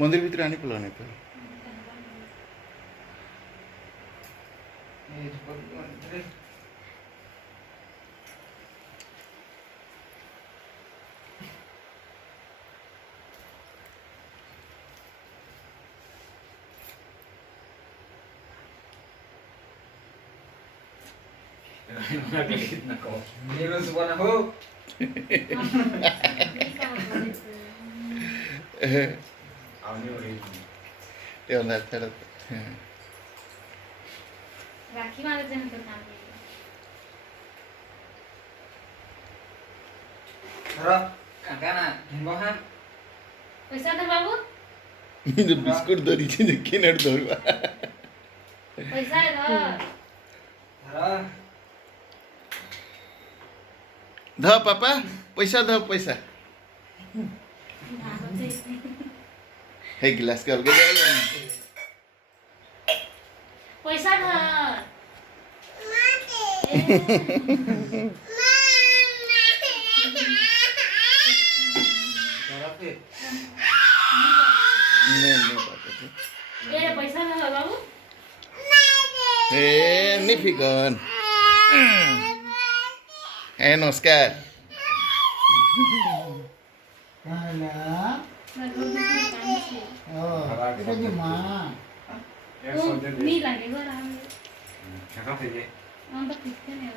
मंदिर भीतर आनी पड़ो नहीं तो राखी मारायचं नंतर काम पैसा तर बाबू बिस्कुट धरी किनट धरवा पैसा आहे ध पापा पैसा ध पैसा हे गिलास के अलग पैसा धर नहीं पापा ए पैसा धर बाबू ए नहीं फिकन ए नमस्कार मी लागे बर आमचं किती नाही